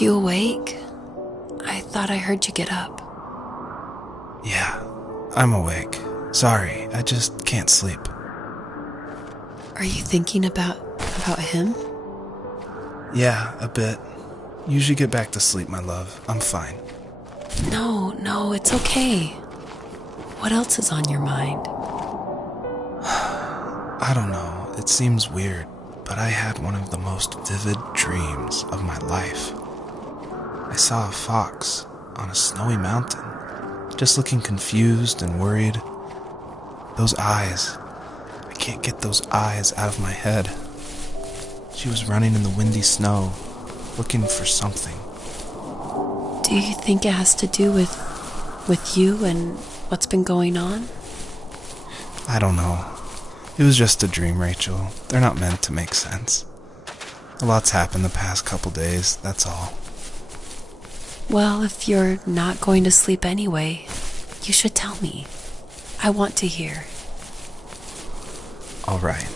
you awake? I thought I heard you get up. Yeah, I'm awake. Sorry, I just can't sleep. Are you thinking about him? Yeah, a bit. You should get back to sleep, my love. I'm fine. No, it's okay. What else is on your mind? I don't know. It seems weird, but I had one of the most vivid dreams of my life. I saw a fox on a snowy mountain, just looking confused and worried. Those eyes. I can't get those eyes out of my head. She was running in the windy snow, looking for something. Do you think it has to do with you and what's been going on? I don't know. It was just a dream, Rachel. They're not meant to make sense. A lot's happened the past couple days, that's all. Well, if you're not going to sleep anyway, you should tell me. I want to hear. All right.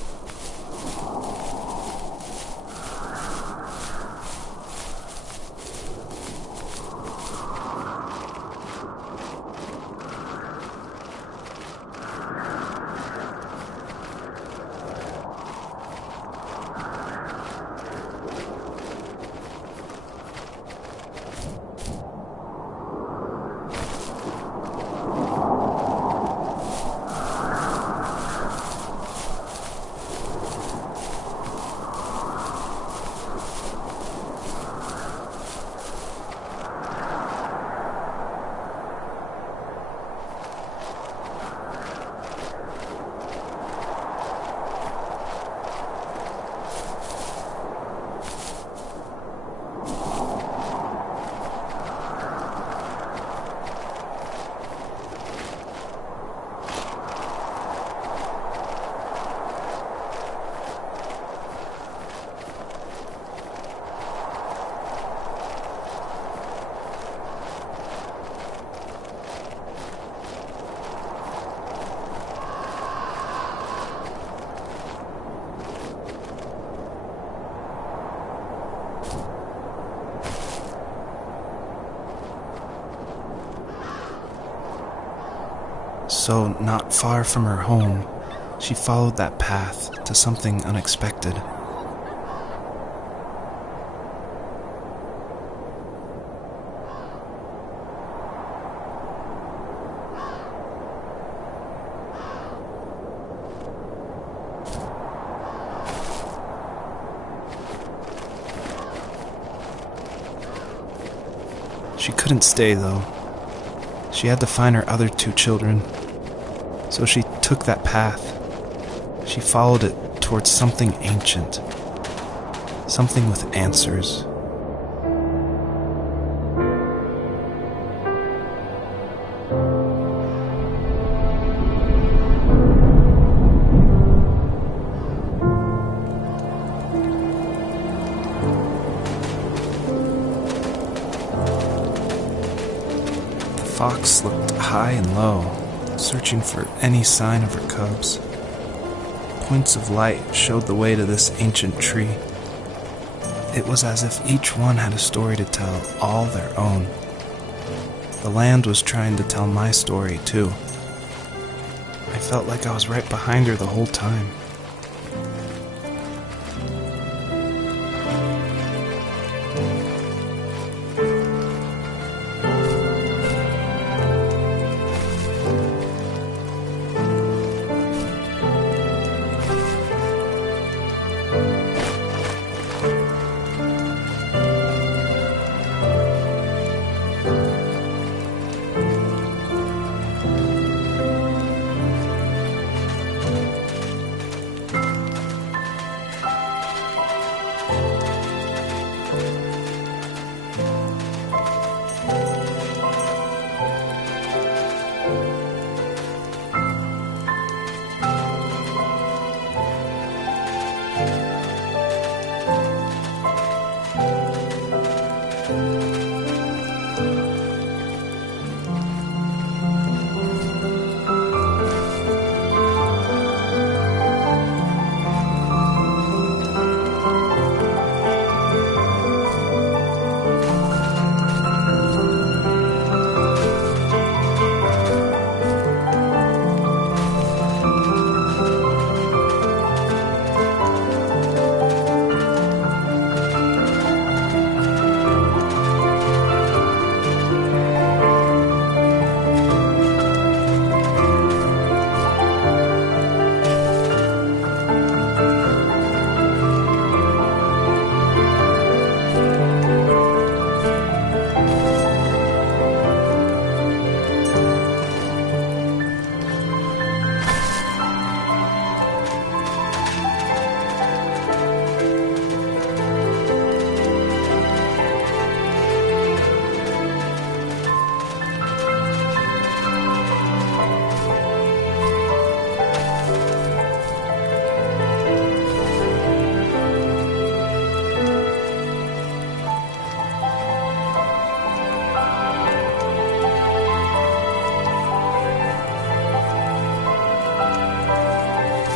So, not far from her home, she followed that path to something unexpected. She couldn't stay, though. She had to find her other 2 children. So she took that path. She followed it towards something ancient. Something with answers. The fox looked high and low, searching for any sign of her cubs. Points of light showed the way to this ancient tree. It was as if each one had a story to tell, all their own. The land was trying to tell my story, too. I felt like I was right behind her the whole time.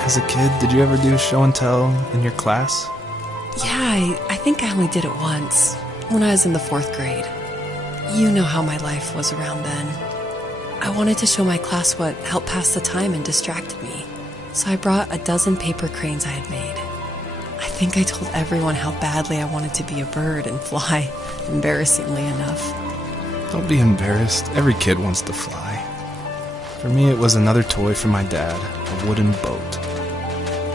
As a kid, did you ever do show and tell in your class? Yeah, I think I only did it once, when I was in the 4th grade. You know how my life was around then. I wanted to show my class what helped pass the time and distracted me, so I brought a dozen paper cranes I had made. I think I told everyone how badly I wanted to be a bird and fly, embarrassingly enough. Don't be embarrassed. Every kid wants to fly. For me, it was another toy from my dad, a wooden boat.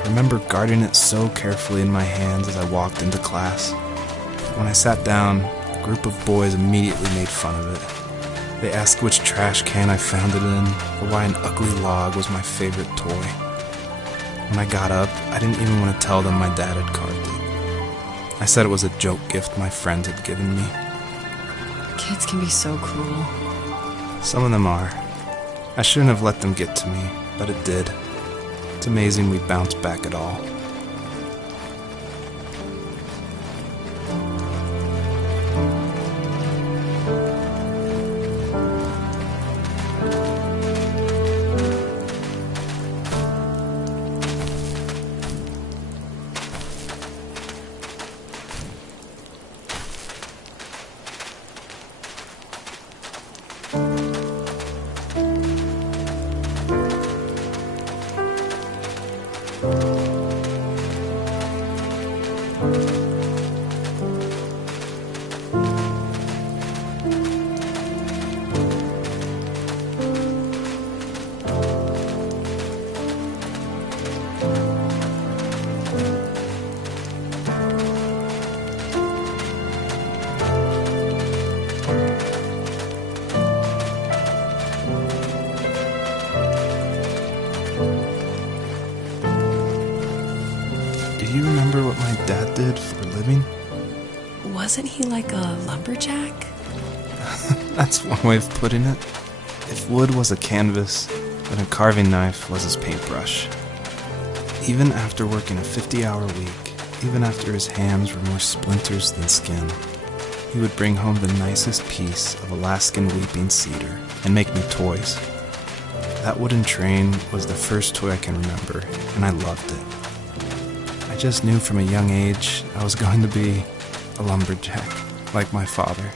I remember guarding it so carefully in my hands as I walked into class. When I sat down, a group of boys immediately made fun of it. They asked which trash can I found it in, or why an ugly log was my favorite toy. When I got up, I didn't even want to tell them my dad had carved it. I said it was a joke gift my friends had given me. Kids can be so cruel. Some of them are. I shouldn't have let them get to me, but it did. It's amazing we bounced back at all. Do you remember what my dad did for a living? Wasn't he like a lumberjack? That's one way of putting it. If wood was a canvas, then a carving knife was his paintbrush. Even after working a 50-hour week, even after his hands were more splinters than skin, he would bring home the nicest piece of Alaskan weeping cedar and make me toys. That wooden train was the first toy I can remember, and I loved it. I just knew from a young age I was going to be a lumberjack, like my father.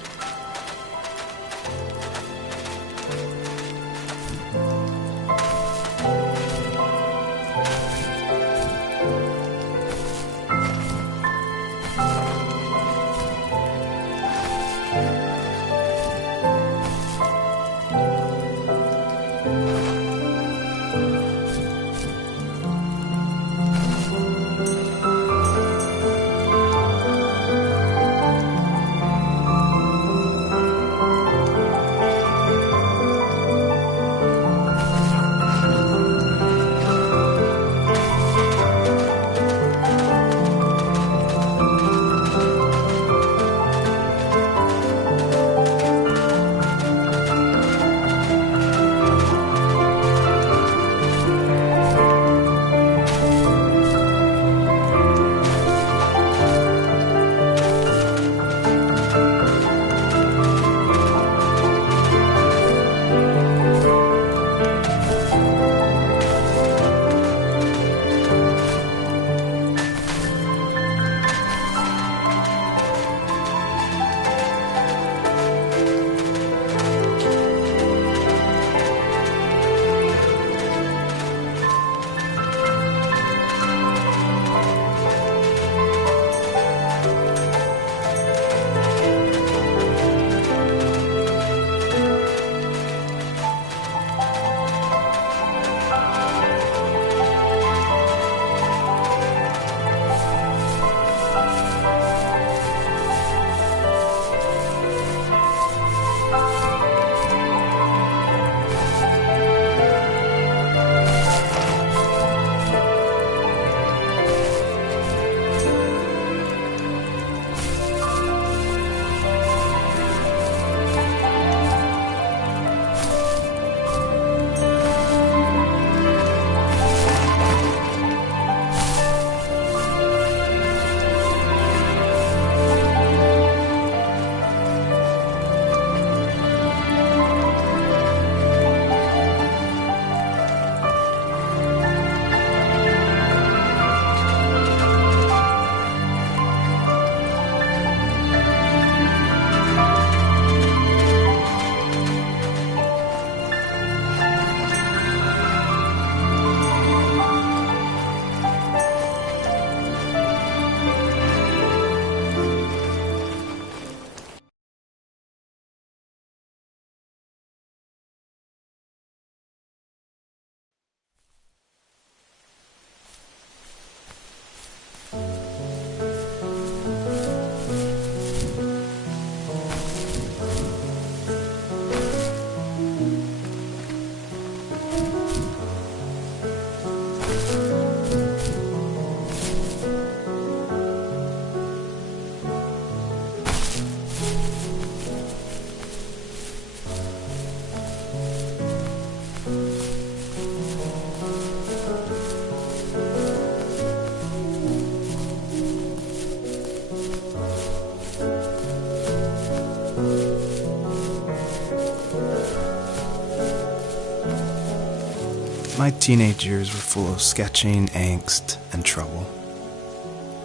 My teenage years were full of sketching, angst, and trouble.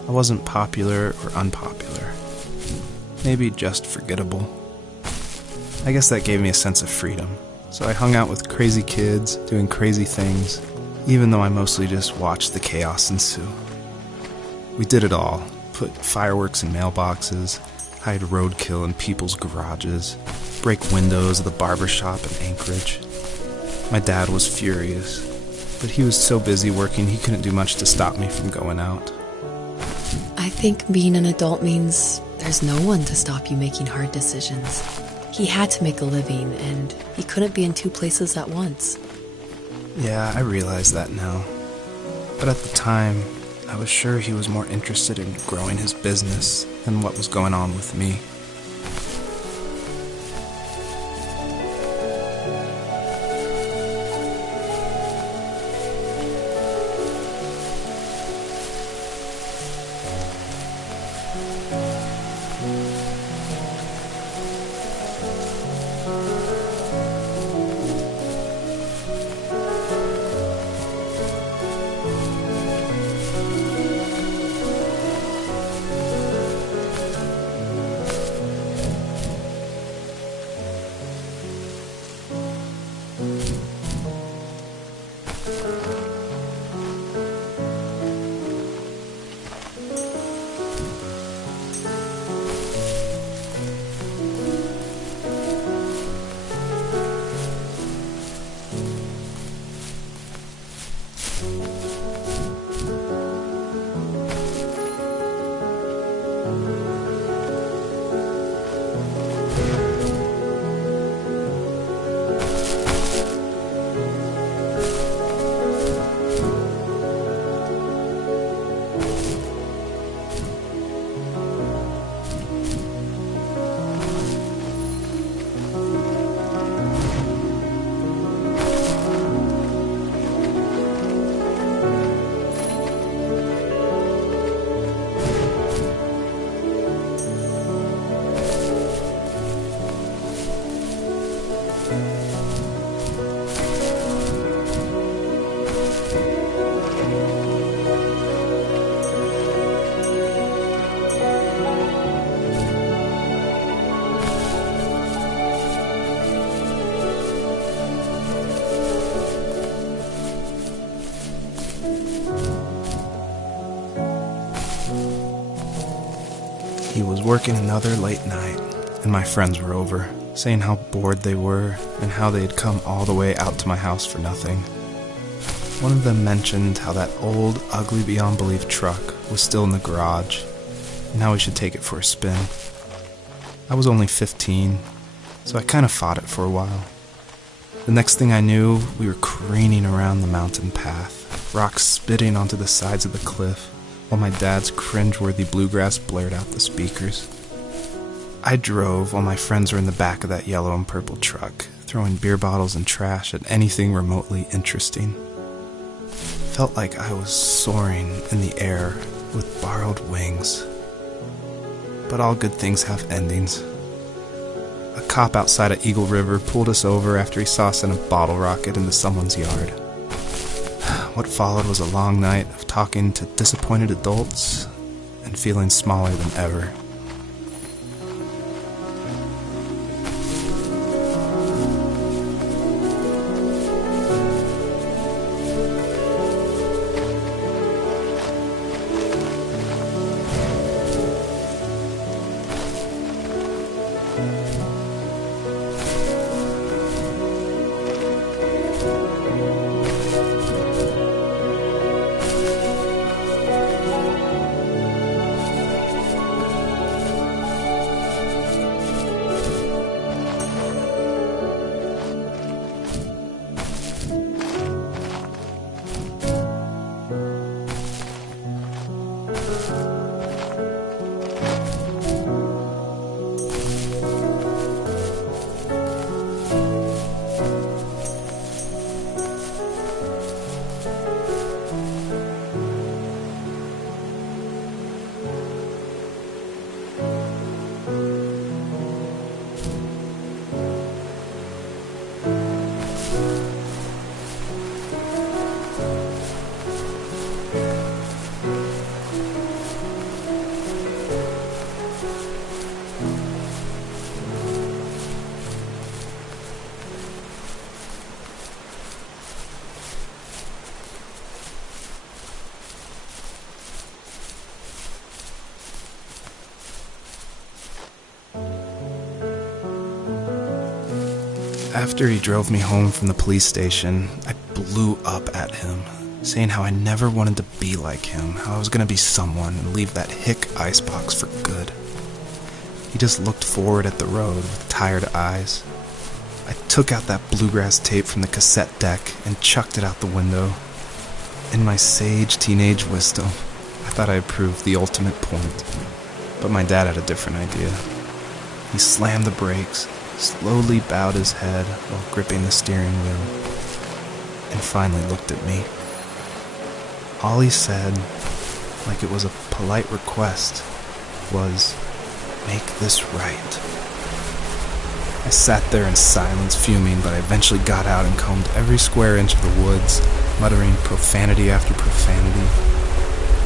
I wasn't popular or unpopular. Maybe just forgettable. I guess that gave me a sense of freedom. So I hung out with crazy kids, doing crazy things, even though I mostly just watched the chaos ensue. We did it all. Put fireworks in mailboxes, hide roadkill in people's garages, break windows of the barber shop in Anchorage. My dad was furious, but he was so busy working he couldn't do much to stop me from going out. I think being an adult means there's no one to stop you making hard decisions. He had to make a living, and he couldn't be in two places at once. Yeah, I realize that now. But at the time, I was sure he was more interested in growing his business than what was going on with me. He was working another late night, and my friends were over, saying how bored they were and how they had come all the way out to my house for nothing. One of them mentioned how that old, ugly beyond belief truck was still in the garage, and how we should take it for a spin. I was only 15, so I kind of fought it for a while. The next thing I knew, we were careening around the mountain path, rocks spitting onto the sides of the cliff, while my dad's cringeworthy bluegrass blared out the speakers. I drove while my friends were in the back of that yellow and purple truck, throwing beer bottles and trash at anything remotely interesting. Felt like I was soaring in the air with borrowed wings. But all good things have endings. A cop outside of Eagle River pulled us over after he saw us send a bottle rocket into someone's yard. What followed was a long night of talking to disappointed adults and feeling smaller than ever. After he drove me home from the police station, I blew up at him, saying how I never wanted to be like him, how I was going to be someone and leave that hick icebox for good. He just looked forward at the road with tired eyes. I took out that bluegrass tape from the cassette deck and chucked it out the window. In my sage teenage wisdom, I thought I had proved the ultimate point. But my dad had a different idea. He slammed the brakes, slowly bowed his head while gripping the steering wheel, and finally looked at me. All he said, like it was a polite request, was, "Make this right." I sat there in silence, fuming, but I eventually got out and combed every square inch of the woods, muttering profanity after profanity.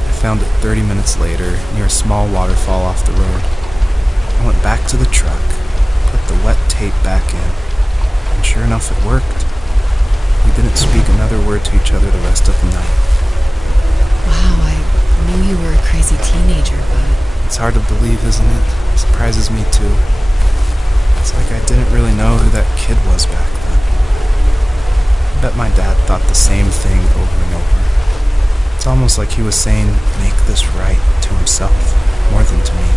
I found it 30 minutes later, near a small waterfall off the road. I went back to the truck, put the wet tape back in, and sure enough it worked. We didn't speak another word to each other the rest of the night. Wow, I knew you were a crazy teenager, but... It's hard to believe, isn't it? It surprises me too. It's like I didn't really know who that kid was back then. I bet my dad thought the same thing over and over. It's almost like he was saying, "Make this right," to himself, more than to me.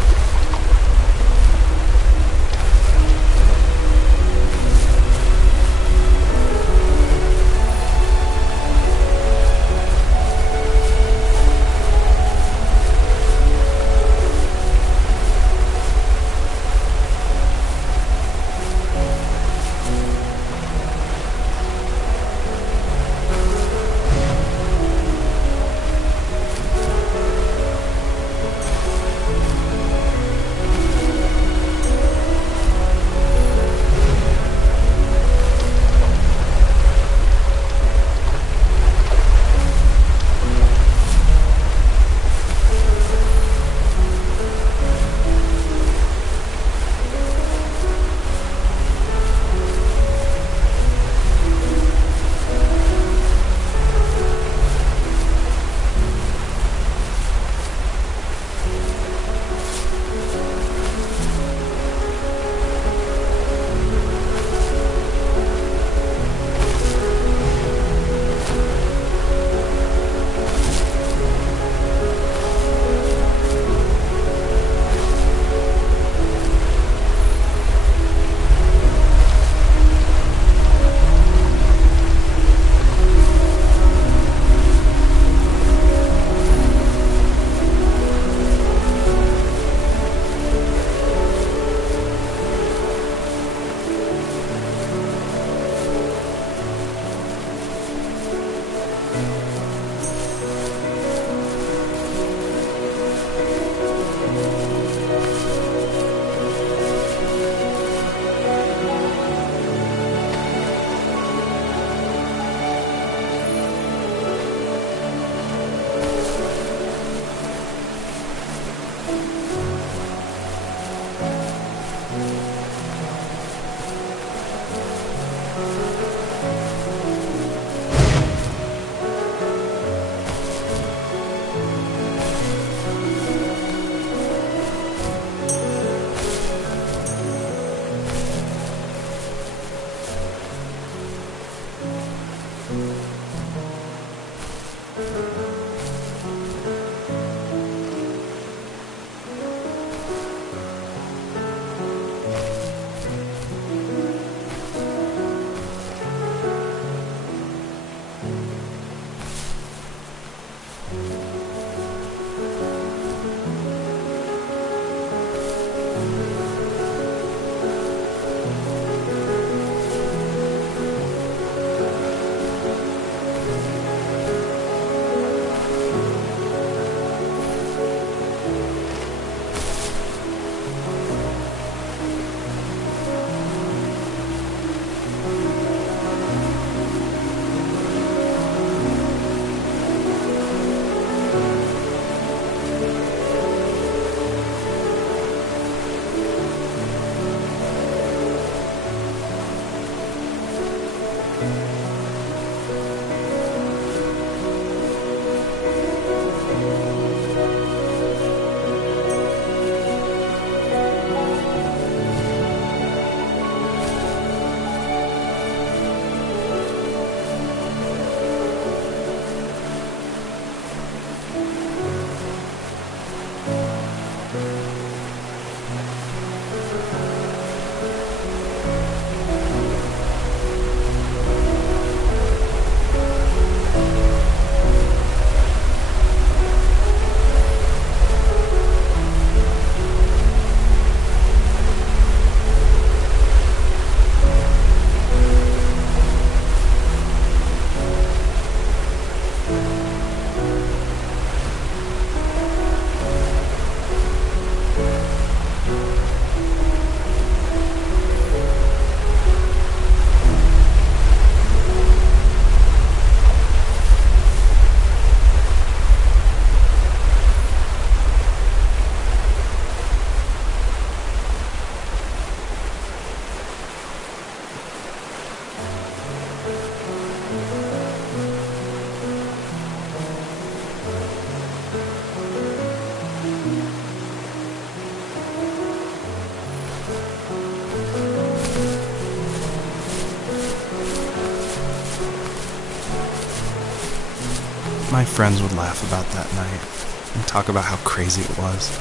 My friends would laugh about that night and talk about how crazy it was,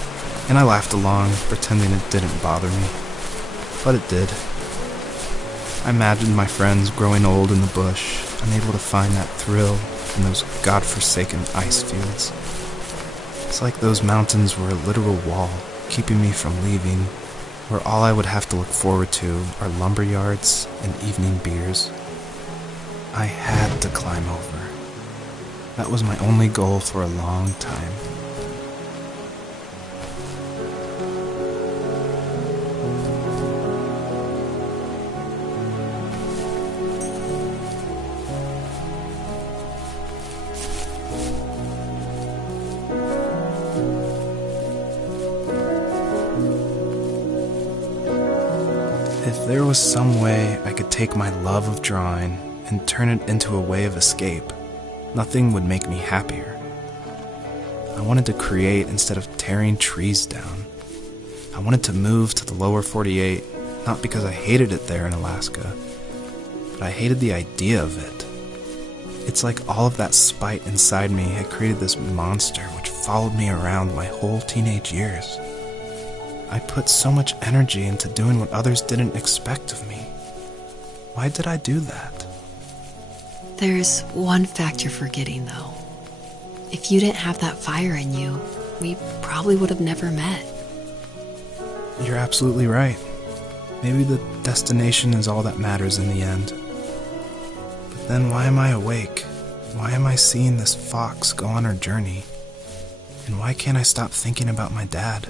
and I laughed along, pretending it didn't bother me. But it did. I imagined my friends growing old in the bush, unable to find that thrill in those godforsaken ice fields. It's like those mountains were a literal wall, keeping me from leaving, where all I would have to look forward to are lumber yards and evening beers. I had to climb over. That was my only goal for a long time. If there was some way I could take my love of drawing and turn it into a way of escape, nothing would make me happier. I wanted to create instead of tearing trees down. I wanted to move to the lower 48, not because I hated it there in Alaska, but I hated the idea of it. It's like all of that spite inside me had created this monster which followed me around my whole teenage years. I put so much energy into doing what others didn't expect of me. Why did I do that? There's one fact you're forgetting, though. If you didn't have that fire in you, we probably would have never met. You're absolutely right. Maybe the destination is all that matters in the end. But then why am I awake? Why am I seeing this fox go on her journey? And why can't I stop thinking about my dad?